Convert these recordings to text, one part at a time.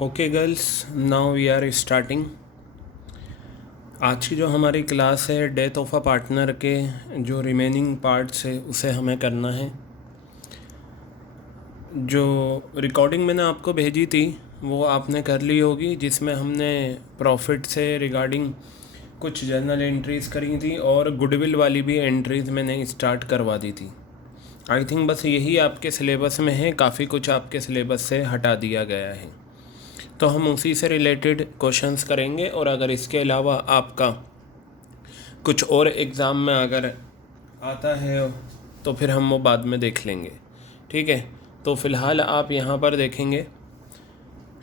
Okay girls, now we are starting. आज की जो हमारी क्लास है डेथ ऑफ अ पार्टनर के जो रिमेनिंग पार्ट्स है उसे हमें करना है। जो रिकॉर्डिंग मैंने आपको भेजी थी वो आपने कर ली होगी, जिसमें हमने प्रॉफिट से रिगार्डिंग कुछ जर्नल एंट्रीज़ करी थी और गुडविल वाली भी एंट्रीज़ मैंने स्टार्ट करवा दी थी। आई थिंक बस यही आपके सिलेबस में है, काफ़ी कुछ आपके सिलेबस से हटा दिया गया है, तो हम उसी से रिलेटेड क्वेश्चंस करेंगे। और अगर इसके अलावा आपका कुछ और एग्ज़ाम में अगर आता है तो फिर हम वो बाद में देख लेंगे, ठीक है। तो फ़िलहाल आप यहाँ पर देखेंगे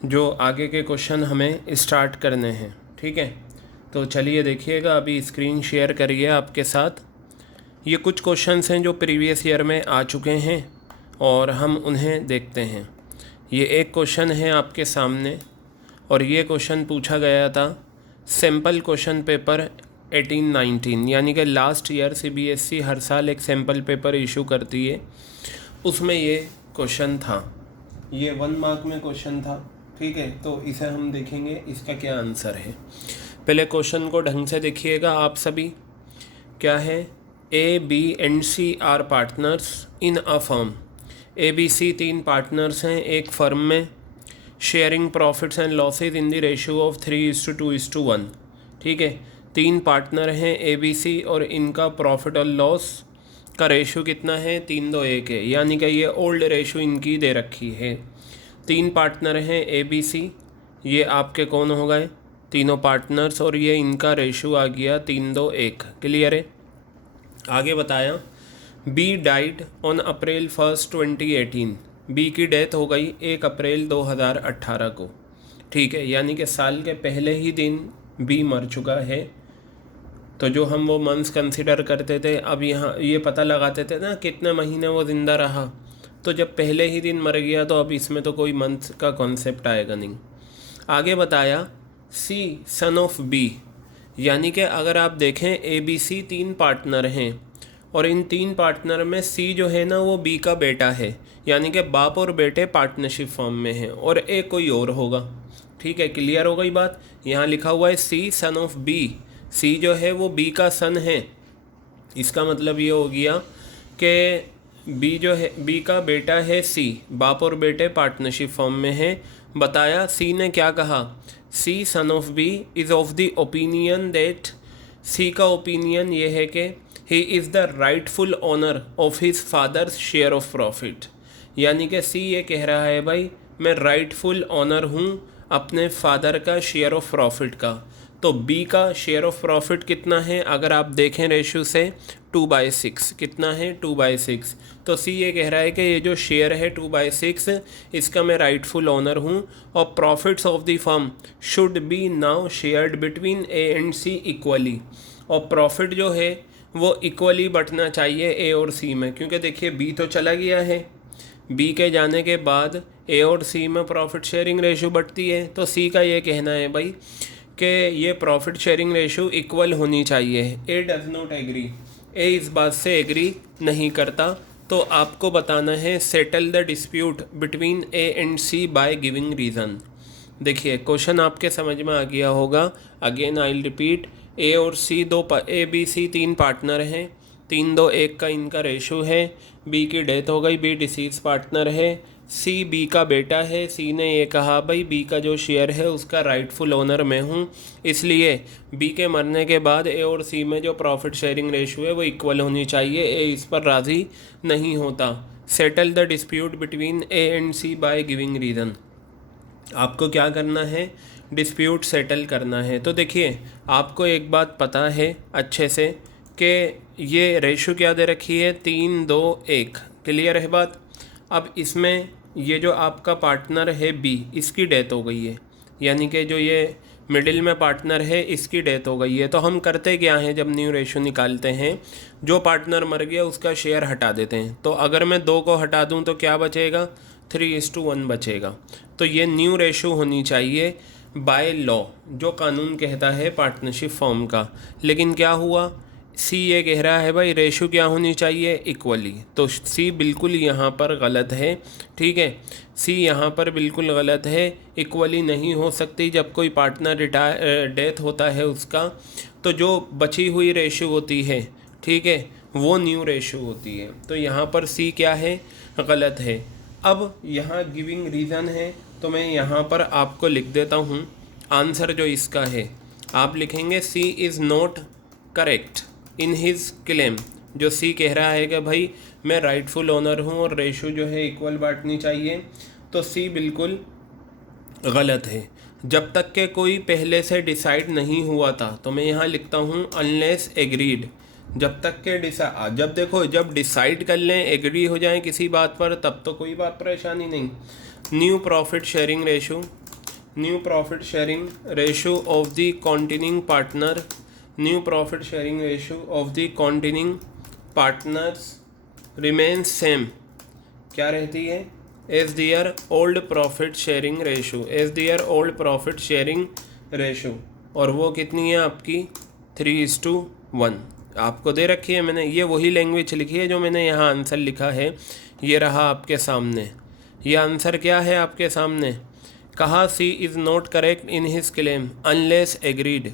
जो आगे के क्वेश्चन हमें स्टार्ट करने हैं, ठीक है। तो चलिए देखिएगा, अभी स्क्रीन शेयर करिए आपके साथ। ये कुछ क्वेश्चंस हैं जो प्रीवियस ईयर में आ चुके हैं और हम उन्हें देखते हैं। ये एक क्वेश्चन है आपके सामने और ये क्वेश्चन पूछा गया था सैम्पल क्वेश्चन पेपर 18-19, यानी कि लास्ट ईयर CBSE हर साल एक सैम्पल पेपर इशू करती है, उसमें ये क्वेश्चन था। ये 1 मार्क में क्वेश्चन था, ठीक है। तो इसे हम देखेंगे इसका क्या आंसर है। पहले क्वेश्चन को ढंग से देखिएगा आप सभी। क्या है? A, B and C are partners in a firm. ABC 3 partners हैं एक फर्म में, sharing profits and losses in the ratio of 3:2:1, ठीक है। 3 पार्टनर हैं ABC और इनका प्रॉफिट और लॉस का रेशियो कितना है? 3:1 है, यानी कि ये ओल्ड रेशियो इनकी दे रखी है। 3 पार्टनर हैं ABC, ये आपके कौन हो गए? तीनों पार्टनर्स, और ये इनका रेशियो आ गया 3:1। क्लियर है? आगे बताया B died on April 1, 2018। B की डेथ हो गई 1 अप्रैल 2018 को, ठीक है, यानी कि साल के पहले ही दिन बी मर चुका है। तो जो हम वो मंथ्स कंसिडर करते थे, अब यहाँ ये पता लगाते थे ना कितने महीने वो ज़िंदा रहा, तो जब पहले ही दिन मर गया तो अब इसमें तो कोई मंथ का कॉन्सेप्ट आएगा नहीं। आगे बताया सी सन ऑफ बी, यानी कि अगर आप देखें ABC 3 पार्टनर हैं और इन 3 पार्टनर में सी जो है ना वो बी का बेटा है, यानी कि बाप और बेटे पार्टनरशिप फॉर्म में हैं, और एक कोई और होगा, ठीक है। क्लियर हो गई बात? यहाँ लिखा हुआ है सी सन ऑफ बी, सी जो है वो बी का सन है। इसका मतलब ये हो गया कि बी जो है बी का बेटा है सी, बाप और बेटे पार्टनरशिप फॉर्म में है। बताया सी ने क्या कहा? C son of B is of the opinion that, C का ओपिनियन ये है कि he is the rightful owner of his father's share of profit, यानी कि सी ये कह रहा है भाई मैं राइटफुल ऑनर हूँ अपने फादर का शेयर ऑफ प्रॉफिट का। तो बी का शेयर ऑफ प्रॉफिट कितना है? अगर आप देखें रेशियो से 2/6, कितना है? 2/6। तो सी ये कह रहा है कि ये जो शेयर है 2/6 इसका मैं राइटफुल ऑनर हूँ, और profits of the firm should be now shared between A and C equally, और प्रॉफिट जो है वो इक्वली बंटना चाहिए A और C में, क्योंकि देखिए बी तो चला गया है, बी के जाने के बाद A और C में प्रॉफिट शेयरिंग रेशियो बढ़ती है। तो सी का ये कहना है भाई कि ये प्रॉफिट शेयरिंग रेशियो इक्वल होनी चाहिए। ए डज नॉट एग्री, ए इस बात से एग्री नहीं करता। तो आपको बताना है settle the dispute between A and C bye giving reason. देखिए क्वेश्चन आपके समझ में आ गया होगा। Again I will repeat, A और C A B C 3 partner हैं, 3:1 का इनका रेशो है। बी की डेथ हो गई, बी डिसीज पार्टनर है। सी बी का बेटा है, सी ने ये कहा भाई बी का जो शेयर है उसका राइटफुल ओनर मैं हूँ, इसलिए बी के मरने के बाद ए और सी में जो प्रॉफिट शेयरिंग रेशो है वो इक्वल होनी चाहिए। ए इस पर राज़ी नहीं होता। Settle the dispute between A and C by giving reason. आपको क्या करना है? डिस्प्यूट सेटल करना है। तो देखिए आपको एक बात पता है अच्छे से कि ये रेशो क्या दे रखी है? 3:2:1। क्लियर है बात? अब इसमें ये जो आपका पार्टनर है बी, इसकी डेथ हो गई है, यानी कि जो ये मिडिल में पार्टनर है इसकी डेथ हो गई है। तो हम करते क्या हैं जब न्यू रेशो निकालते हैं? जो पार्टनर मर गया उसका शेयर हटा देते हैं। तो अगर मैं 2 को हटा दूं तो क्या बचेगा? 3:1 बचेगा। तो ये न्यू रेशो होनी चाहिए बाय लॉ, जो कानून कहता है पार्टनरशिप फॉर्म का। लेकिन क्या हुआ? सी ये कह रहा है भाई रेशो क्या होनी चाहिए, इक्वली, तो सी बिल्कुल यहाँ पर गलत है। ठीक है, सी यहाँ पर बिल्कुल गलत है, इक्वली नहीं हो सकती। जब कोई पार्टनर डेथ होता है उसका, तो जो बची हुई रेशो होती है, ठीक है, वो न्यू रेशो होती है। तो यहाँ पर सी क्या है, गलत है। अब यहाँ गिविंग रीज़न है, तो मैं यहाँ पर आपको लिख देता हूँ आंसर जो इसका है। आप लिखेंगे C is not correct in his claim. जो सी कह रहा है कि भाई मैं राइटफुल ओनर हूँ और रेशो जो है इक्वल बांटनी चाहिए, तो सी बिल्कुल गलत है। जब तक के कोई पहले से डिसाइड नहीं हुआ था, तो मैं यहाँ लिखता हूँ अनलेस एग्रीड। जब तक के जब देखो, जब डिसाइड कर लें, एग्री हो जाएं किसी बात पर, तब तो कोई बात परेशानी नहीं। New profit sharing ratio, new profit sharing ratio of the continuing partner, new profit sharing ratio of the continuing partners remains same. क्या रहती है, as their old profit sharing ratio, as their old profit sharing ratio, और वो कितनी है आपकी 3:1 आपको दे रखी है। मैंने ये वही लैंग्वेज लिखी है जो मैंने यहाँ आंसर लिखा है, ये रहा आपके सामने। ये आंसर क्या है आपके सामने, कहा C is not correct in his claim unless agreed,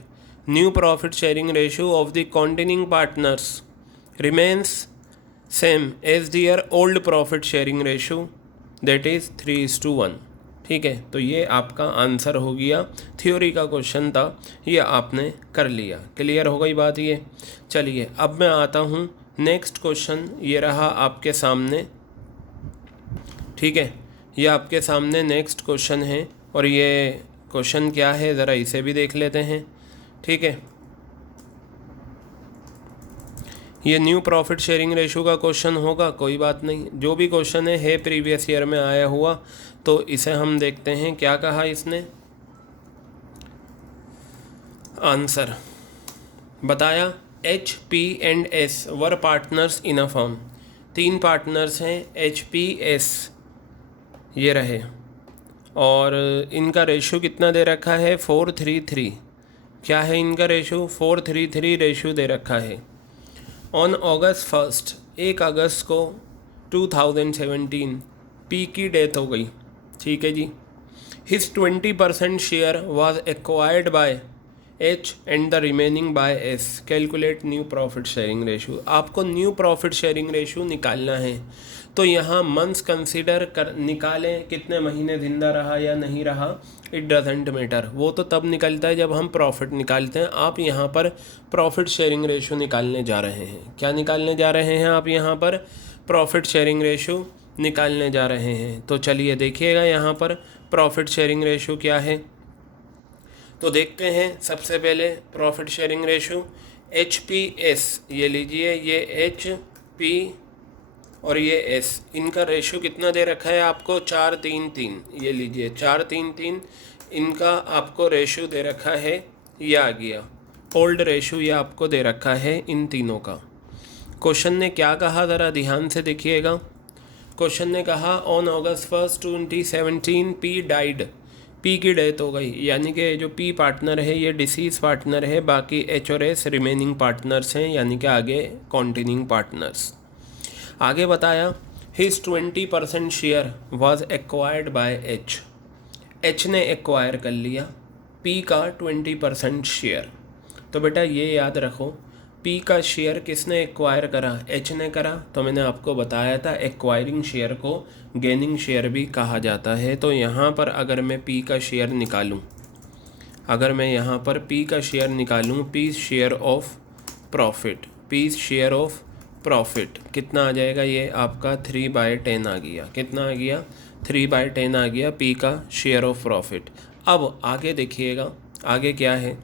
new profit sharing ratio of the continuing partners remains same as their old profit sharing ratio, that is 3:1। ठीक है, तो ये आपका आंसर हो गया। थ्योरी का क्वेश्चन था, ये आपने कर लिया। क्लियर हो गई बात ये। चलिए अब मैं आता हूँ नेक्स्ट क्वेश्चन, ये रहा आपके सामने। ठीक है, ये आपके सामने नेक्स्ट क्वेश्चन है, और ये क्वेश्चन क्या है ज़रा इसे भी देख लेते हैं। ठीक है, ये न्यू प्रॉफिट शेयरिंग रेशो का क्वेश्चन होगा, कोई बात नहीं। जो भी क्वेश्चन है प्रीवियस ईयर में आया हुआ, तो इसे हम देखते हैं क्या कहा इसने। आंसर बताया, H P and S were partners in a firm. 3 partners हैं, एच पी एस ये रहे, और इनका रेशो कितना दे रखा है 4:3:3। क्या है इनका रेशो, 4:3:3 रेशो दे रखा है। ऑन August 1, 1 अगस्त को 2017 पी की डेथ हो गई। ठीक है जी। His 20% share was acquired by H and the remaining by S. Calculate new profit sharing ratio. आपको न्यू प्रॉफिट शेयरिंग रेशो निकालना है, तो यहाँ मंथ्स कंसीडर कर निकालें, कितने महीने जिंदा रहा या नहीं रहा, इट डजेंट मैटर। वो तो तब निकलता है जब हम प्रॉफिट निकालते हैं। आप यहाँ पर प्रॉफिट शेयरिंग रेशो निकालने जा रहे हैं। क्या निकालने जा रहे हैं आप यहाँ पर, प्रॉफिट शेयरिंग रेशो निकालने जा रहे हैं। तो चलिए देखिएगा यहाँ पर प्रॉफिट शेयरिंग रेशो क्या है। तो देखते हैं सबसे पहले profit sharing ratio H P S, ये लीजिए, ये एच पी और ये एस, इनका रेशो कितना दे रखा है आपको 4:3:3। ये लीजिए 4:3:3 इनका आपको रेशो दे रखा है, ये आ गया ओल्ड रेशो, ये आपको दे रखा है इन तीनों का। क्वेश्चन ने क्या कहा ज़रा ध्यान से देखिएगा। क्वेश्चन ने कहा on August 1, 2017 P died, P की डेथ हो गई, यानी कि जो पी पार्टनर है ये डिसीज पार्टनर है, बाकी एच और एस रिमेनिंग पार्टनर्स हैं, यानी कि आगे कॉन्टिन्यूइंग पार्टनर्स। आगे बताया his 20% share was acquired by H, H ने एक्वायर कर लिया पी का 20% शेयर। तो बेटा ये याद रखो, पी का शेयर किसने एक्वायर करा, एच ने करा। तो मैंने आपको बताया था एक्वायरिंग शेयर को गेनिंग शेयर भी कहा जाता है। तो यहाँ पर अगर मैं पी का शेयर निकालूँ, अगर मैं यहाँ पर पी का शेयर निकालूँ, P share of profit, P share of profit कितना आ जाएगा, ये आपका 3/10 आ गया। कितना आ गया, 3/10 आ गया पी का शेयर ऑफ प्रॉफिट। अब आगे देखिएगा, आगे क्या है,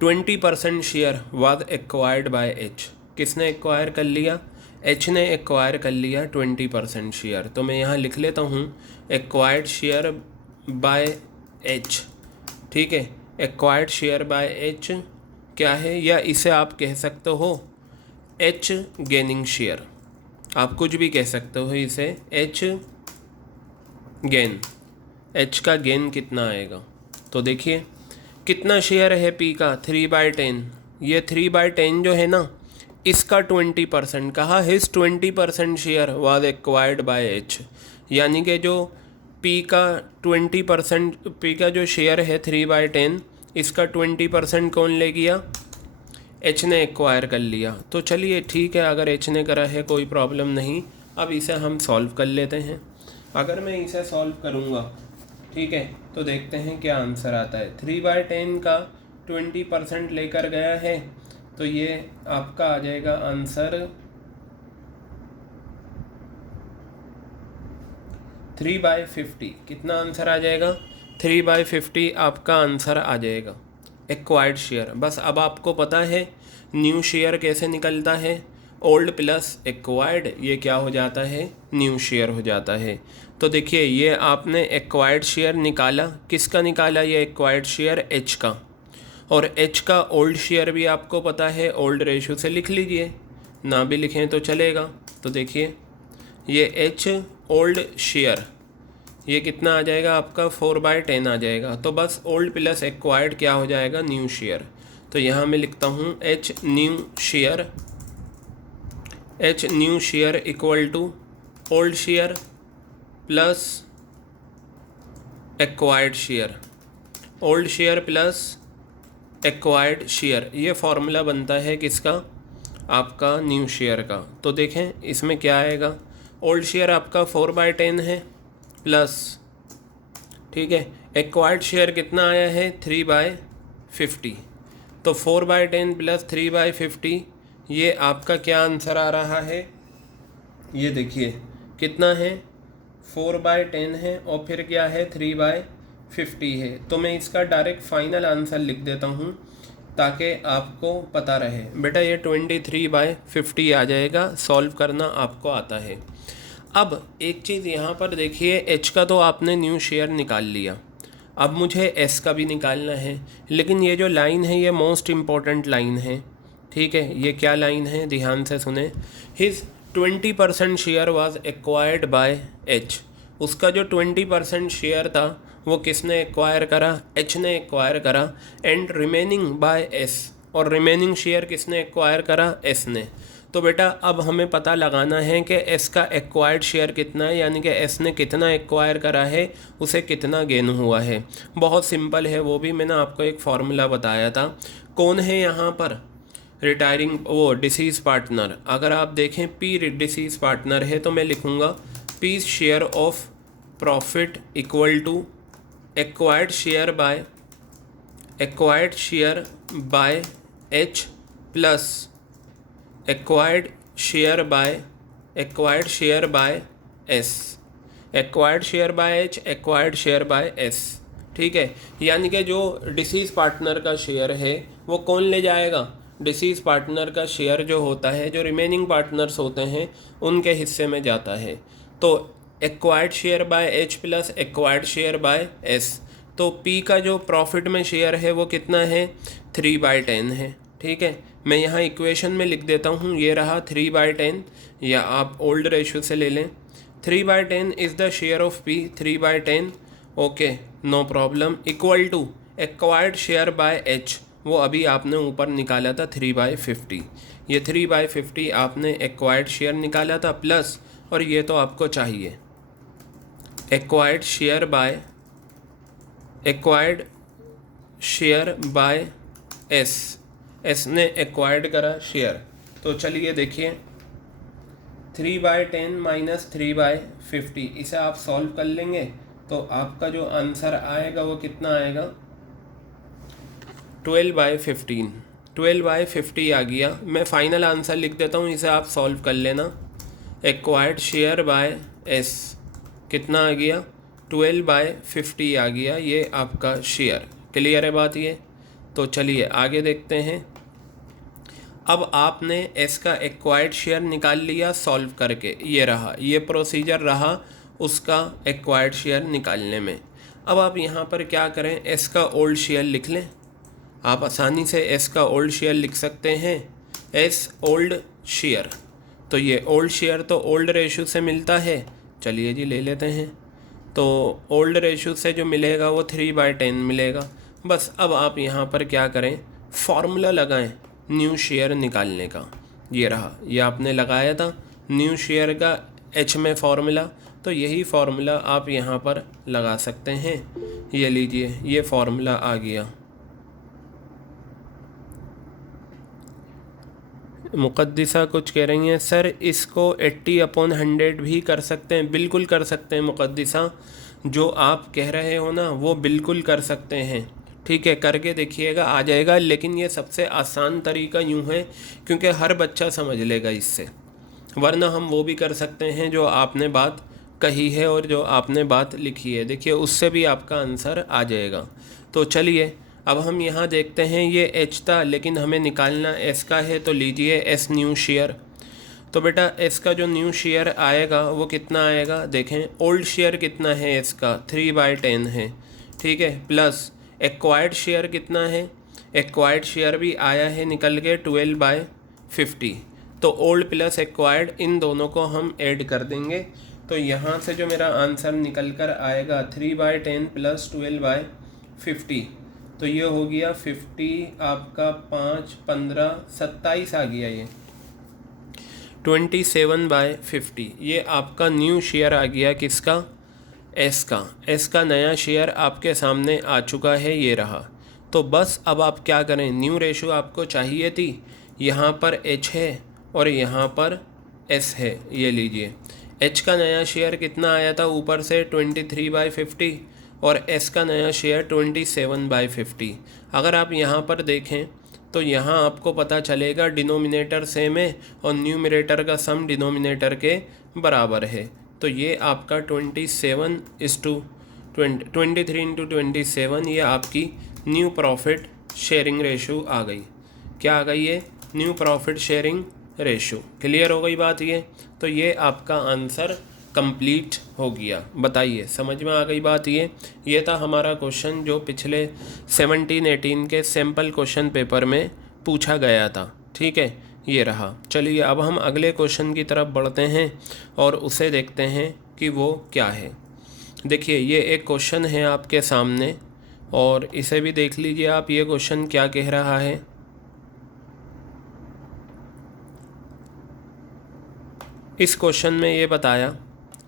20% share was acquired by H. किसने एक्वायर कर लिया, एच ने एक्वायर कर लिया 20% शेयर। तो मैं यहाँ लिख लेता हूँ एक्वायर्ड शेयर बाय एच। ठीक है, एक्वायर्ड शेयर बाय एच क्या है, या इसे आप कह सकते हो एच गेनिंग शेयर, आप कुछ भी कह सकते हो इसे, एच गेन। एच का गेन कितना आएगा, तो देखिए कितना शेयर है पी का 3/10, ये 3/10 जो है ना, इसका 20% कहा, his 20% share was acquired by H, यानी कि जो पी का 20%, पी का जो शेयर है 3/10, इसका 20% कौन ले गया, एच ने एक्वायर कर लिया। तो चलिए ठीक है, अगर एच ने करा है कोई प्रॉब्लम नहीं। अब इसे हम सॉल्व कर लेते हैं। अगर मैं इसे सॉल्व करूँगा, ठीक है, तो देखते हैं क्या आंसर आता है। 3/10 का 20% लेकर गया है, तो ये आपका आ जाएगा आंसर 3/50। कितना आंसर आ जाएगा, 3/50 आपका आंसर आ जाएगा एक्वायर्ड शेयर। बस अब आपको पता है न्यू शेयर कैसे निकलता है, ओल्ड प्लस एक्वायर्ड, ये क्या हो जाता है, न्यू शेयर हो जाता है। तो देखिए ये आपने एक्वायर्ड शेयर निकाला, किसका निकाला, ये एक्वायर्ड शेयर एच का, और एच का ओल्ड शेयर भी आपको पता है, ओल्ड रेशो से लिख लीजिए, ना भी लिखें तो चलेगा। तो देखिए ये एच ओल्ड शेयर, ये कितना आ जाएगा आपका 4/10 आ जाएगा। तो बस ओल्ड प्लस एक्वायर्ड क्या हो जाएगा, न्यू शेयर। तो यहाँ मैं लिखता हूँ H new share equal to old share plus acquired share, old share plus acquired share, ये फॉर्मूला बनता है किसका, आपका न्यू शेयर का। तो देखें इसमें क्या आएगा, ओल्ड शेयर आपका 4/10 है प्लस, ठीक है, एक्वायर्ड शेयर कितना आया है 3/50। तो 4/10 प्लस 3/50, ये आपका क्या आंसर आ रहा है, ये देखिए कितना है, 4/10 है और फिर क्या है 3/50 है। तो मैं इसका डायरेक्ट फाइनल आंसर लिख देता हूँ ताकि आपको पता रहे। बेटा ये 23/50 आ जाएगा, सॉल्व करना आपको आता है। अब एक चीज़ यहाँ पर देखिए, एच का तो आपने न्यू शेयर निकाल लिया, अब मुझे एस का भी निकालना है। लेकिन ये जो लाइन है ये मोस्ट इम्पॉर्टेंट लाइन है, ठीक है। ये क्या लाइन है, ध्यान से सुने, his 20% share was acquired by H, उसका जो 20% शेयर था वो किसने एक्वायर करा, एच ने एक्वायर करा, एंड रिमेनिंग बाय एस, और रिमेनिंग शेयर किसने एक्वायर करा, एस ने। तो बेटा अब हमें पता लगाना है कि एस का एक्वायर्ड शेयर कितना है, यानी कि एस ने कितना एक्वायर करा है, उसे कितना गेन हुआ है। बहुत सिंपल है, वो भी मैंने आपको एक फार्मूला बताया था। कौन है यहाँ पर, रिटायरिंग वो डिसीज़ पार्टनर। अगर आप देखें पी डिसीज़ पार्टनर है, तो मैं लिखूँगा P share of profit equal to acquired share by H plus acquired share by S, acquired share by H, acquired share by S, ठीक है। यानी कि जो डिसीज़ पार्टनर का शेयर है वो कौन ले जाएगा, डिसीज़ पार्टनर का शेयर जो होता है, जो रिमेनिंग पार्टनर्स होते हैं उनके हिस्से में जाता है। तो acquired share by H plus acquired share by S, तो पी का जो प्रॉफिट में शेयर है वो कितना है, 3/10 है, ठीक है। मैं यहाँ इक्वेशन में लिख देता हूँ, ये रहा 3/10, या आप ओल्ड रेशो से ले लें। 3/10 is the share of P, 3/10, okay no problem, equal to acquired share by H, वो अभी आपने ऊपर निकाला था 3/50, ये 3/50 आपने एक्वायर्ड शेयर निकाला था, प्लस और ये तो आपको चाहिए acquired share by S, S ने एक्वायर्ड करा शेयर। तो चलिए देखिए 3/10 माइनस 3/50, इसे आप सॉल्व कर लेंगे तो आपका जो आंसर आएगा वो कितना आएगा, 12/15, 12/50 आ गया। मैं फाइनल आंसर लिख देता हूँ, इसे आप सॉल्व कर लेना। एक्वायर्ड शेयर बाय एस कितना आ गया, 12/50 आ गया, ये आपका शेयर। क्लियर है बात ये। तो चलिए आगे देखते हैं। अब आपने एस का एक्वायर्ड शेयर निकाल लिया सॉल्व करके, ये रहा, ये प्रोसीजर रहा उसका एक्वायर्ड शेयर निकालने में। अब आप यहाँ पर क्या करें, एस का ओल्ड शेयर लिख लें। आप आसानी से एस का ओल्ड शेयर लिख सकते हैं, एस ओल्ड शेयर। तो ये ओल्ड शेयर तो ओल्ड रेशो से मिलता है, चलिए जी ले लेते हैं। तो ओल्ड रेशो से जो मिलेगा वो 3/10 मिलेगा। बस अब आप यहाँ पर क्या करें, फार्मूला लगाएं, न्यू शेयर निकालने का। ये रहा, ये आपने लगाया था न्यू शेयर का एच में फॉर्मूला, तो यही फार्मूला आप यहाँ पर लगा सकते हैं। ये लीजिए, ये फार्मूला आ गया। मुक़द्दिसा कुछ कह रही हैं, सर इसको 80/100 भी कर सकते हैं। बिल्कुल कर सकते हैं मुक़द्दिसा, जो आप कह रहे हो ना वो बिल्कुल कर सकते हैं। ठीक है, करके देखिएगा, आ जाएगा। लेकिन ये सबसे आसान तरीका यूँ है क्योंकि हर बच्चा समझ लेगा इससे, वरना हम वो भी कर सकते हैं जो आपने बात कही है और जो आपने बात लिखी है। देखिए उससे भी आपका आंसर आ जाएगा। तो चलिए अब हम यहाँ देखते हैं, ये एच था लेकिन हमें निकालना एस का है, तो लीजिए एस न्यू शेयर। तो बेटा एस का जो न्यू शेयर आएगा वो कितना आएगा, देखें ओल्ड शेयर कितना है एस का, 3/10 है। ठीक है, प्लस एक्वायर्ड शेयर कितना है, एक्वायर्ड शेयर भी आया है निकल के 12/50। तो ओल्ड प्लस एक्वायर्ड इन दोनों को हम ऐड कर देंगे, तो यहाँ से जो मेरा आंसर निकल कर आएगा 3/10 प्लस 12/50, तो ये हो गया 50 आपका 5 15 27 आ गया, ये 27/50। ये आपका न्यू शेयर आ गया किसका, एस का। एस का नया शेयर आपके सामने आ चुका है, ये रहा। तो बस अब आप क्या करें, न्यू रेशो आपको चाहिए थी, यहाँ पर एच है और यहाँ पर एस है। ये लीजिए, एच का नया शेयर कितना आया था ऊपर से 23/50 और एस का नया शेयर 27/50। अगर आप यहाँ पर देखें तो यहाँ आपको पता चलेगा डिनोमिनेटर सेम है और न्यूमरेटर का सम डिनोमिनेटर के बराबर है। तो ये आपका 23/27 ये आपकी न्यू प्रॉफिट शेयरिंग रेशो आ गई। क्या आ गई है, new profit sharing ratio. Clear हो गई बात ये। तो ये आपका आंसर कंप्लीट हो गया। बताइए समझ में आ गई बात ये था हमारा क्वेश्चन जो पिछले 17-18 के सैम्पल क्वेश्चन पेपर में पूछा गया था। ठीक है, ये रहा। चलिए अब हम अगले क्वेश्चन की तरफ बढ़ते हैं और उसे देखते हैं कि वो क्या है। देखिए ये एक क्वेश्चन है आपके सामने और इसे भी देख लीजिए आप, ये क्वेश्चन क्या कह रहा है। इस क्वेश्चन में ये बताया,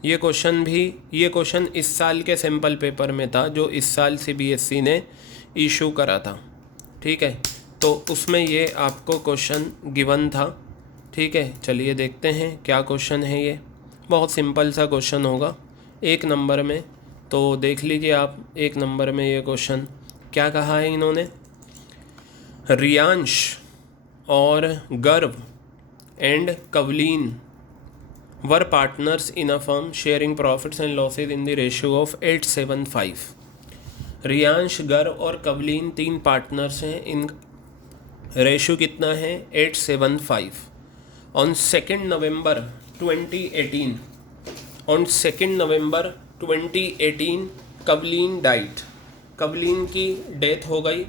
ये क्वेश्चन इस साल के सैम्पल पेपर में था जो इस साल CBSE ने इशू करा था। ठीक है, तो उसमें ये आपको क्वेश्चन गिवन था। ठीक है, चलिए देखते हैं क्या क्वेश्चन है। ये बहुत सिंपल सा क्वेश्चन होगा 1 नंबर में। तो देख लीजिए आप 1 नंबर में ये क्वेश्चन क्या कहा है इन्होंने, रियांश और गर्व and Kavleen were partners in a firm sharing profits and losses in the ratio of 8:7:5। Riyansh, गर्व और कवलीन 3 पार्टनर्स हैं, इन रेशो कितना है 8:7:5। On 2 November 2018 Kavleen diet, Kavleen की डेथ हो गई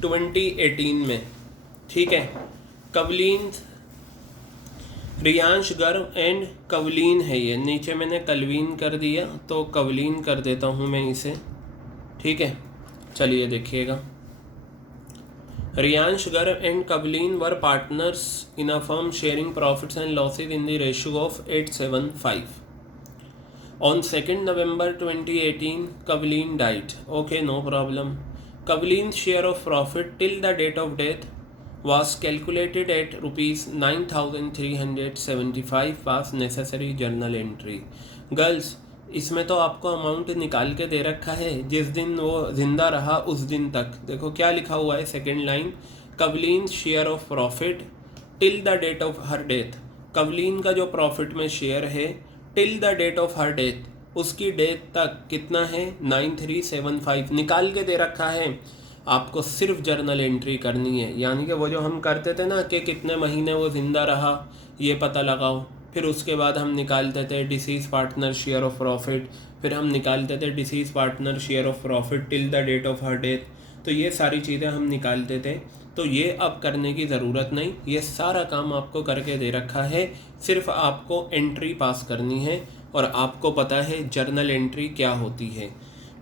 2018 में। ठीक है, कवलीन, रियांश, गर्व एंड कवलीन है। ये नीचे मैंने कलवीन कर दिया तो कवलीन कर देता हूँ मैं इसे। ठीक है, चलिए देखिएगा, Riyansh, Garv and Kavleen were partners in a firm sharing profits and losses in the ratio of 8:7:5। On 2 November 2018 Kavleen died. Okay, no problem. Kavleen share of profit till the date of death was calculated at rupees 9,375 was necessary journal entry। Girls, इसमें तो आपको amount निकाल के दे रखा है जिस दिन वो जिंदा रहा उस दिन तक। देखो क्या लिखा हुआ है, second line, Kavleen share of profit till the date of her death. Kavleen का जो प्रॉफिट में शेयर है till the date of her death, उसकी डेथ तक कितना है 9,375 निकाल के दे रखा है। आपको सिर्फ जर्नल एंट्री करनी है, यानी कि वो जो हम करते थे ना कि कितने महीने वो ज़िंदा रहा ये पता लगाओ, फिर उसके बाद हम निकालते थे deceased partner share of profit, फिर हम निकालते थे deceased partner share of profit till the date of her death. तो ये सारी चीज़ें हम निकालते थे, तो ये अब करने की ज़रूरत नहीं, ये सारा काम आपको करके दे रखा है। सिर्फ आपको एंट्री पास करनी है और आपको पता है जर्नल एंट्री क्या होती है।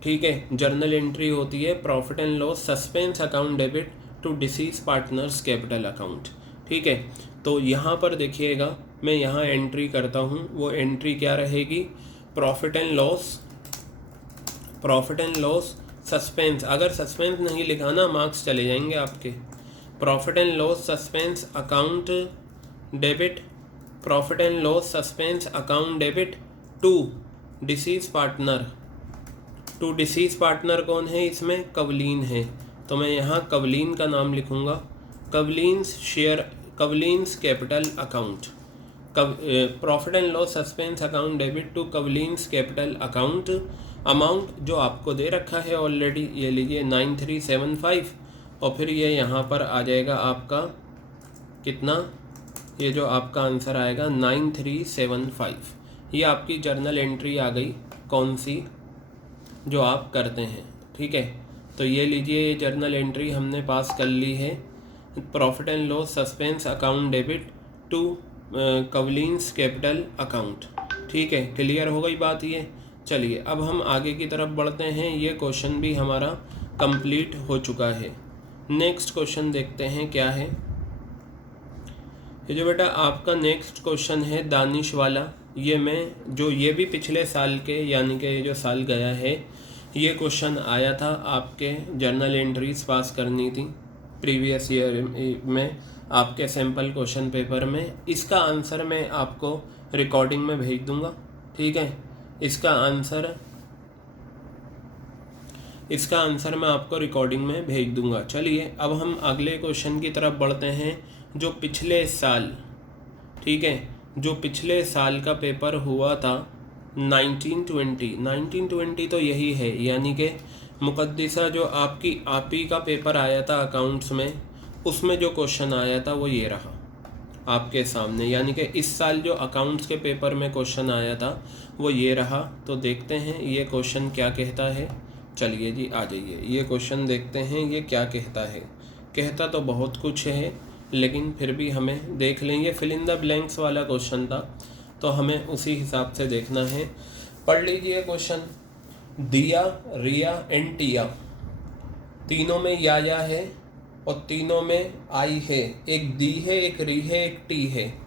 ठीक है, जर्नल एंट्री होती है profit and loss suspense account debit to deceased partners capital account. ठीक है। तो यहाँ पर देखिएगा, मैं यहाँ एंट्री करता हूँ, वो एंट्री क्या रहेगी, प्रॉफिट एंड लॉस सस्पेंस। अगर सस्पेंस नहीं लिखा ना, मार्क्स चले जाएंगे आपके। Profit and loss suspense account debit, profit and loss suspense account debit to deceased partner. To deceased partner कौन है इसमें, कवलीन है। तो मैं यहाँ कवलीन का नाम लिखूँगा, Kavleen's capital account. Profit and loss suspense account debit to Kavleen's capital account. Amount जो आपको दे रखा है ऑलरेडी, ये लीजिए 9375, और फिर ये यहाँ पर आ जाएगा आपका कितना, ये जो आपका आंसर आएगा 9375। ये आपकी जर्नल एंट्री आ गई, कौन सी, जो आप करते हैं। ठीक है, तो ये लीजिए, ये जर्नल एंट्री हमने पास कर ली है, profit and loss suspense account debit to Kavleen's capital account. ठीक है, क्लियर हो गई बात ये। चलिए अब हम आगे की तरफ बढ़ते हैं, ये क्वेश्चन भी हमारा कंप्लीट हो चुका है। नेक्स्ट क्वेश्चन देखते हैं क्या है। ये जो बेटा आपका नेक्स्ट क्वेश्चन है दानिश वाला, ये भी पिछले साल के, यानी कि ये जो साल गया है, ये क्वेश्चन आया था, आपके जर्नल एंट्रीज पास करनी थी प्रीवियस ईयर में, आपके सैम्पल क्वेश्चन पेपर में। इसका आंसर मैं आपको रिकॉर्डिंग में भेज दूंगा। ठीक है, इसका आंसर मैं आपको रिकॉर्डिंग में भेज दूंगा। चलिए अब हम अगले क्वेश्चन की तरफ बढ़ते हैं, जो पिछले साल, ठीक है, जो पिछले साल का पेपर हुआ था 1920 तो यही है, यानी कि मुकद्दिसा जो आपकी आपी का पेपर आया था अकाउंट्स में, उसमें जो क्वेश्चन आया था वो ये रहा आपके सामने। यानी कि इस साल जो अकाउंट्स के पेपर में क्वेश्चन आया था वो ये रहा। तो देखते हैं ये क्वेश्चन क्या कहता है। चलिए जी आ जाइए, ये क्वेश्चन देखते हैं ये क्या कहता है। कहता तो बहुत कुछ है, लेकिन फिर भी हमें देख लेंगे। फिल इन द ब्लैंक्स वाला क्वेश्चन था, तो हमें उसी हिसाब से देखना है। पढ़ लीजिए क्वेश्चन। दिया, रिया एंड टिया, तीनों में या है और तीनों में आई है। एक दी है, एक री है, एक टी है।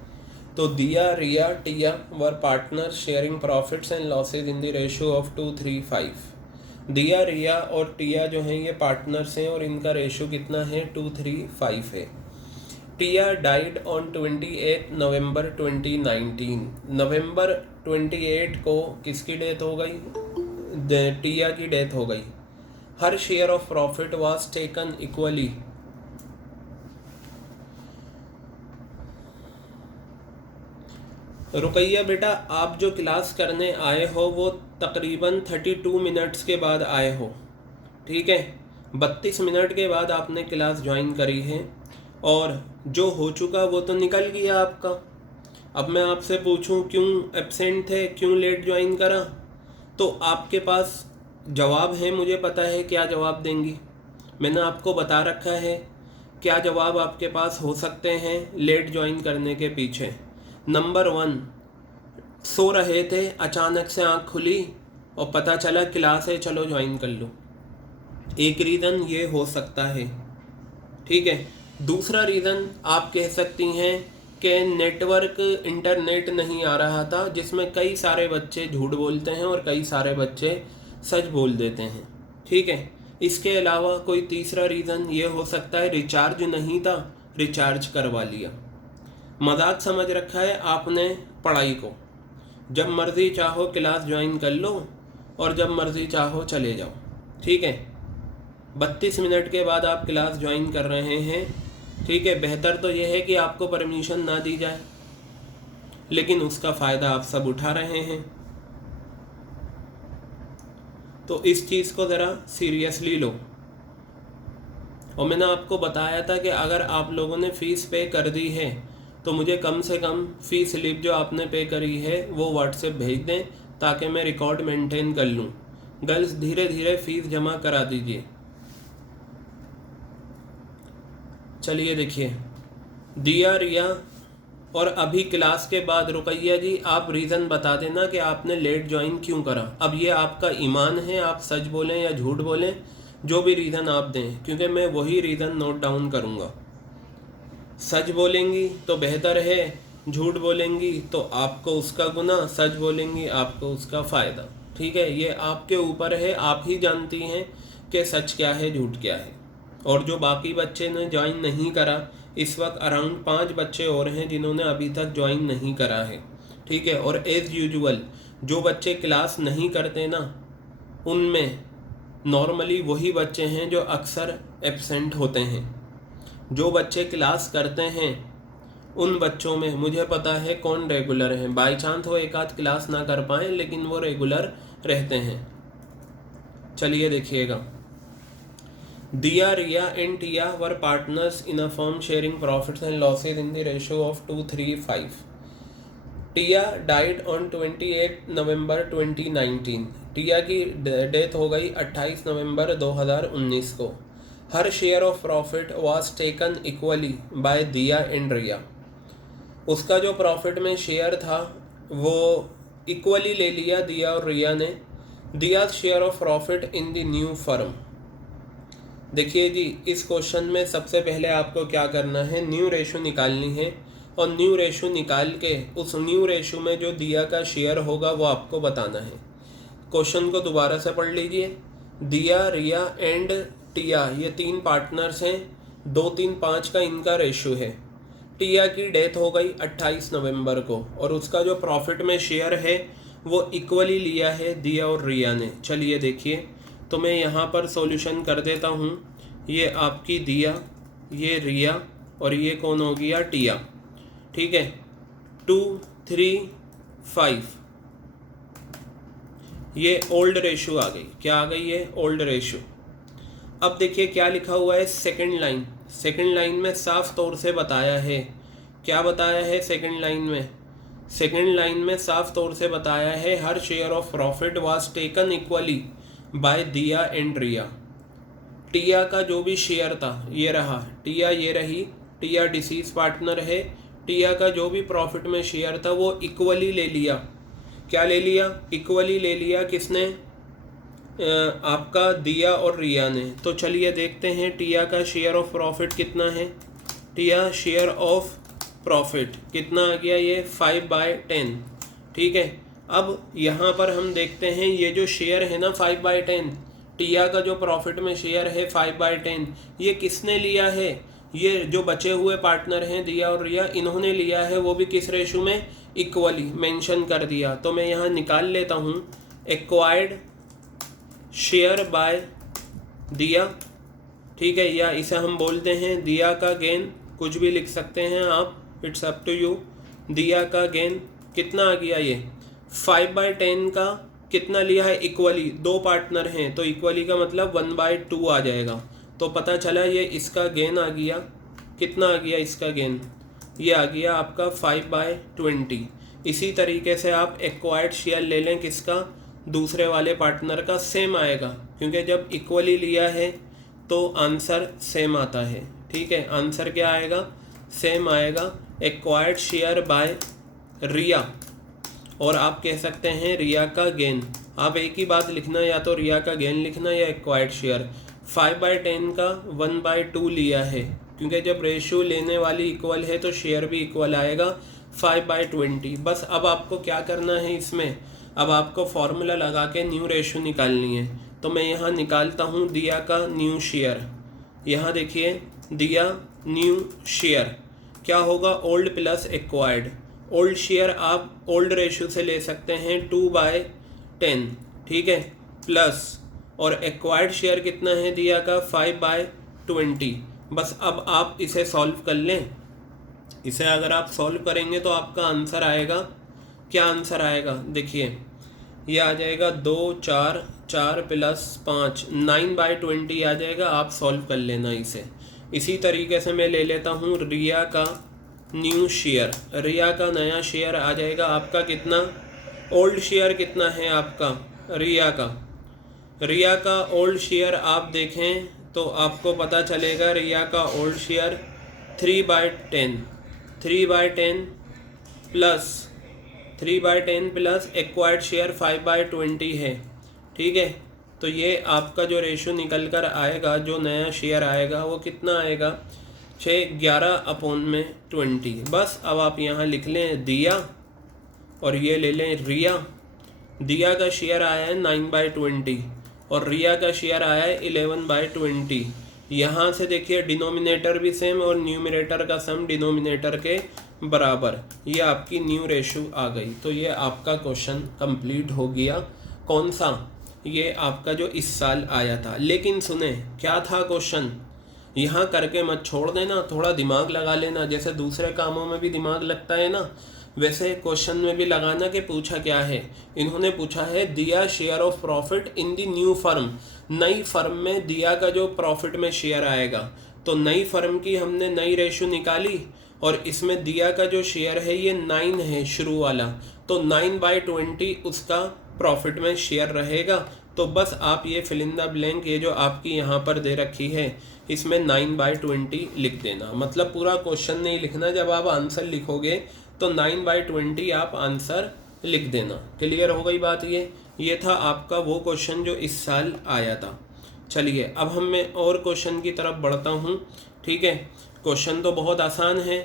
तो Diya, Riya, Tiya were partner sharing profits and losses in the ratio of 2:3:5। Diya, रिया और टिया जो हैं ये पार्टनर्स हैं और इनका रेशियो कितना है, 2:3:5 है। टिया डाइड ऑन 28 नवंबर 2019। नवंबर 28 को किसकी डेथ हो गई, टिया की डेथ हो गई। Her share of profit was taken equally. Rukaiya बेटा, आप जो क्लास करने आए हो वो तकरीबन 32 मिनट्स के बाद आए हो। ठीक है, 32 मिनट के बाद आपने क्लास ज्वाइन करी है, और जो हो चुका वो तो निकल गया आपका। अब मैं आपसे पूछूं क्यों एब्सेंट थे, क्यों लेट ज्वाइन करा, तो आपके पास जवाब है, मुझे पता है क्या जवाब देंगी। मैंने आपको बता रखा है क्या जवाब आपके पास हो सकते हैं लेट ज्वाइन करने के पीछे। नंबर 1, सो रहे थे, अचानक से आँख खुली और पता चला क्लास है, चलो ज्वाइन कर लो। एक रीज़न ये हो सकता है। ठीक है, दूसरा रीज़न आप कह सकती हैं कि नेटवर्क, इंटरनेट नहीं आ रहा था, जिसमें कई सारे बच्चे झूठ बोलते हैं और कई सारे बच्चे सच बोल देते हैं। ठीक है, इसके अलावा कोई तीसरा रीज़न ये हो सकता है रिचार्ज नहीं था, रिचार्ज करवा लिया। मजाक समझ रखा है आपने पढ़ाई को। जब मर्ज़ी चाहो क्लास ज्वाइन कर लो और जब मर्ज़ी चाहो चले जाओ। ठीक है, 32 मिनट के बाद आप क्लास ज्वाइन कर रहे हैं। ठीक है, बेहतर तो यह है कि आपको परमिशन ना दी जाए, लेकिन उसका फ़ायदा आप सब उठा रहे हैं। तो इस चीज़ को ज़रा सीरियसली लो। और मैंने आपको बताया था कि अगर आप लोगों ने फ़ीस पे कर दी है तो मुझे कम से कम फ़ी स्लिप जो आपने पे करी है वो व्हाट्सएप भेज दें, ताकि मैं रिकॉर्ड मेंटेन कर लूँ। गर्ल्स धीरे धीरे फ़ीस जमा करा दीजिए। चलिए देखिए, दिया, रिया और अभी क्लास के बाद रुकैया जी आप रीज़न बता देना कि आपने लेट ज्वाइन क्यों करा। अब ये आपका ईमान है, आप सच बोलें या झूठ बोलें, जो भी रीज़न आप दें, क्योंकि मैं वही रीज़न नोट डाउन करूँगा। सच बोलेंगी तो बेहतर है, झूठ बोलेंगी तो आपको उसका गुनाह, सच बोलेंगी आपको उसका फ़ायदा। ठीक है, ये आपके ऊपर है, आप ही जानती हैं कि सच क्या है झूठ क्या है। और जो बाकी बच्चे ने ज्वाइन नहीं करा, इस वक्त अराउंड 5 बच्चे और हैं जिन्होंने अभी तक ज्वाइन नहीं करा है। ठीक है, और एज़ यूजुअल जो बच्चे क्लास नहीं करते ना, उनमें नॉर्मली वही बच्चे हैं जो अक्सर एब्सेंट होते हैं। जो बच्चे क्लास करते हैं उन बच्चों में मुझे पता है कौन रेगुलर हैं। बाई चांस वो एक आध क्लास ना कर पाएँ लेकिन वो रेगुलर रहते हैं। चलिए देखिएगा। Diya, Riya and Tiya were partners in a firm sharing profits and losses in the ratio of 2:3:5। Tiya died on 28 नवंबर 2019। टिया की डेथ हो गई 28 नवंबर 2019 को। Her share of profit was taken equally by Diya and Riya. उसका जो प्रॉफिट में शेयर था वो इक्वली ले लिया दिया और रिया ने। दिया share of profit in the new firm. देखिए जी, इस क्वेश्चन में सबसे पहले आपको क्या करना है, न्यू रेशो निकालनी है। और न्यू रेशो निकाल के उस न्यू रेशो में जो दिया का शेयर होगा वो आपको बताना है। क्वेश्चन को दोबारा से पढ़ लीजिए। दिया, रिया एंड टिया ये 3 पार्टनर्स हैं। 2, 3, 5 का इनका रेशो है। टिया की डेथ हो गई 28 नवंबर को और उसका जो प्रॉफिट में शेयर है वो इक्वली लिया है दिया और रिया ने। चलिए देखिए, तो मैं यहाँ पर सॉल्यूशन कर देता हूँ। ये आपकी दिया, ये रिया और ये कौन हो गया, टिया। ठीक है, 2, 3, 5 ये ओल्ड रेशो आ गई। क्या आ गई, ये ओल्ड रेशो। अब देखिए क्या लिखा हुआ है सेकंड लाइन। सेकंड लाइन में साफ तौर से बताया है। क्या बताया है सेकंड लाइन में? सेकंड लाइन में साफ तौर से बताया है her share of profit was taken equally by Diya and Riya. Tiya का जो भी शेयर था ये रहा, टिया ये रही, टिया डिसीज पार्टनर है। टिया का जो भी प्रॉफिट में शेयर था वो इक्वली ले लिया। क्या ले लिया? इक्वली ले लिया। किसने? आपका दिया और रिया ने। तो चलिए देखते हैं टिया का शेयर ऑफ प्रॉफिट कितना है। टिया शेयर ऑफ प्रॉफिट कितना आ गया, ये 5/10। ठीक है, अब यहाँ पर हम देखते हैं ये जो शेयर है ना 5/10, टिया का जो प्रॉफिट में शेयर है 5/10, ये किसने लिया है? ये जो बचे हुए पार्टनर हैं दिया और रिया, इन्होंने लिया है। वो भी किस रेशो में? इक्वली मेंशन कर दिया। तो मैं यहाँ निकाल लेता हूँ एक्वायर्ड शेयर बाय दिया। ठीक है, या इसे हम बोलते हैं दिया का गेन, कुछ भी लिख सकते हैं आप, इट्स अप टू यू। दिया का गेन कितना आ गया, ये 5/10 का कितना लिया है, इक्वली। 2 पार्टनर हैं तो इक्वली का मतलब 1/2 आ जाएगा। तो पता चला ये इसका गेन आ गया। कितना आ गया इसका गेन? ये आ गया आपका 5/20। इसी तरीके से आप एक्वायर्ड शेयर ले लें, किसका? दूसरे वाले पार्टनर का, सेम आएगा क्योंकि जब इक्वली लिया है तो आंसर सेम आता है। ठीक है, आंसर क्या आएगा? सेम आएगा। एक्वायर्ड शेयर बाय रिया, और आप कह सकते हैं रिया का गेन। आप एक ही बात लिखना, या तो रिया का गेन लिखना या एक्वायर्ड शेयर। 5/10 का 1/2 लिया है क्योंकि जब रेशियो लेने वाली इक्वल है तो शेयर भी इक्वल आएगा 5/20। बस अब आपको क्या करना है इसमें, अब आपको फॉर्मूला लगा के न्यू रेशियो निकालनी है। तो मैं यहाँ निकालता हूँ दिया का न्यू शेयर। यहाँ देखिए दिया न्यू शेयर क्या होगा, old plus acquired. Old share आप ओल्ड रेशियो से ले सकते हैं 2/10, ठीक है, प्लस, और एक्वायर्ड शेयर कितना है दिया का 5/20। बस अब आप इसे सॉल्व कर लें। इसे अगर आप सॉल्व करेंगे तो आपका आंसर आएगा, क्या आंसर आएगा देखिए, ये आ जाएगा 2, 4, 4 + 5, 9/20 आ जाएगा। आप सॉल्व कर लेना इसे। इसी तरीके से मैं ले लेता हूँ रिया का न्यू शेयर। रिया का नया शेयर आ जाएगा आपका कितना, ओल्ड शेयर कितना है आपका रिया का। रिया का ओल्ड शेयर आप देखें तो आपको पता चलेगा रिया का old share 3/10, 3/10 plus acquired share 5/20 है। ठीक है, तो ये आपका जो रेशो निकल कर आएगा, जो नया शेयर आएगा वो कितना आएगा, 6 11/20। बस अब आप यहाँ लिख लें दिया और ये ले लें रिया। दिया का शेयर आया है 9/20 और रिया का शेयर आया है 11/20। यहाँ से देखिए डिनोमिनेटर भी सेम और न्यूमरेटर का सम डिनोमिनेटर के बराबर, ये आपकी न्यू रेशो आ गई। तो ये आपका क्वेश्चन कंप्लीट हो गया। कौन सा? ये आपका जो इस साल आया था। लेकिन सुने क्या था क्वेश्चन, यहाँ करके मत छोड़ देना, थोड़ा दिमाग लगा लेना। जैसे दूसरे कामों में भी दिमाग लगता है ना, वैसे क्वेश्चन में भी लगाना कि पूछा क्या है। इन्होंने पूछा है दिया share of profit in the new firm. नई फर्म में दिया का जो प्रॉफिट में शेयर आएगा, तो नई फर्म की हमने नई रेशो निकाली और इसमें दिया का जो शेयर है ये 9 है शुरू वाला, तो 9/20 उसका प्रॉफिट में शेयर रहेगा। तो बस आप ये फिल इन द ब्लैंक, ये जो आपकी यहाँ पर दे रखी है इसमें 9/20 लिख देना। मतलब पूरा क्वेश्चन नहीं लिखना, जब आप आंसर लिखोगे तो 9/20 आप आंसर लिख देना। क्लियर हो गई बात। ये था आपका वो क्वेश्चन जो इस साल आया था। चलिए अब मैं और क्वेश्चन की तरफ बढ़ता हूँ। ठीक है, क्वेश्चन तो बहुत आसान है,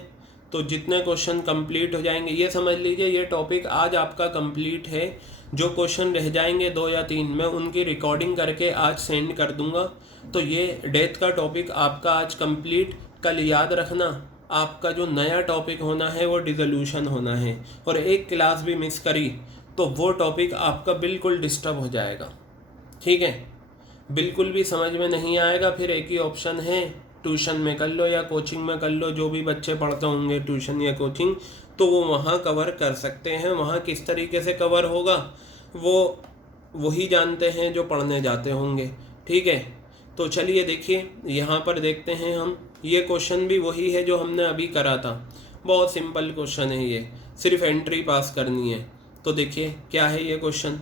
तो जितने क्वेश्चन कंप्लीट हो जाएंगे, ये समझ लीजिए ये टॉपिक आज आपका कंप्लीट है। जो क्वेश्चन रह जाएंगे 2 या 3 मैं उनकी रिकॉर्डिंग करके आज सेंड कर दूंगा। तो ये डेथ का टॉपिक आपका आज कंप्लीट। कल याद रखना आपका जो नया टॉपिक होना है वो डिसोल्यूशन होना है, और एक क्लास भी मिस करी तो वो टॉपिक आपका बिल्कुल डिस्टर्ब हो जाएगा। ठीक है, बिल्कुल भी समझ में नहीं आएगा। फिर एक ही ऑप्शन है, ट्यूशन में कर लो या कोचिंग में कर लो। जो भी बच्चे पढ़ते होंगे ट्यूशन या कोचिंग, तो वो वहाँ कवर कर सकते हैं। वहाँ किस तरीके से कवर होगा वो वही जानते हैं जो पढ़ने जाते होंगे। ठीक है, तो चलिए देखिए यहाँ पर देखते हैं हम। ये क्वेश्चन भी वही है जो हमने अभी करा था। बहुत सिंपल क्वेश्चन है ये, सिर्फ एंट्री पास करनी है। तो देखिए क्या है ये क्वेश्चन।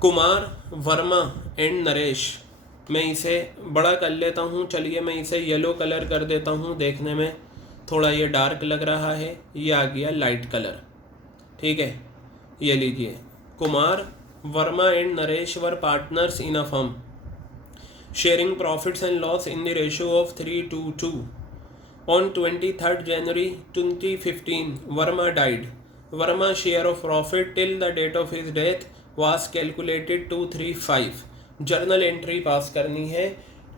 कुमार, वर्मा एंड नरेश, मैं इसे बड़ा कर लेता हूँ। चलिए मैं इसे येलो कलर कर देता हूँ, देखने में थोड़ा ये डार्क लग रहा है। ये आ गया लाइट कलर। ठीक है, ये लीजिए। Kumar, Verma and Naresh were partners in a firm sharing profits and loss in the ratio of 3:2. On 23rd January 2015, Verma died. Verma's share of profit till the date of his death was calculated 235. Journal entry पास करनी है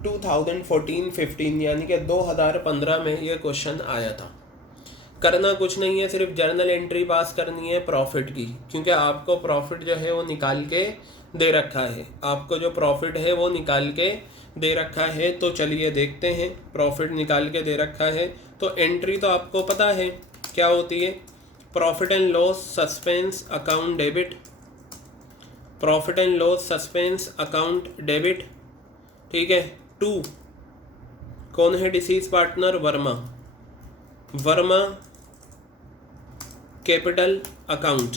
2014-15 यानी कि 2015 में ये question आया था। करना कुछ नहीं है, सिर्फ जर्नल एंट्री पास करनी है प्रॉफिट की, क्योंकि आपको प्रॉफिट जो है वो निकाल के दे रखा है। आपको जो प्रॉफिट है वो निकाल के दे रखा है। तो चलिए देखते हैं, प्रॉफिट निकाल के दे रखा है तो एंट्री तो आपको पता है क्या होती है। Profit and loss suspense account debit, profit and loss suspense account debit. ठीक है, 2 कौन है disease partner? Verma. Verma capital account,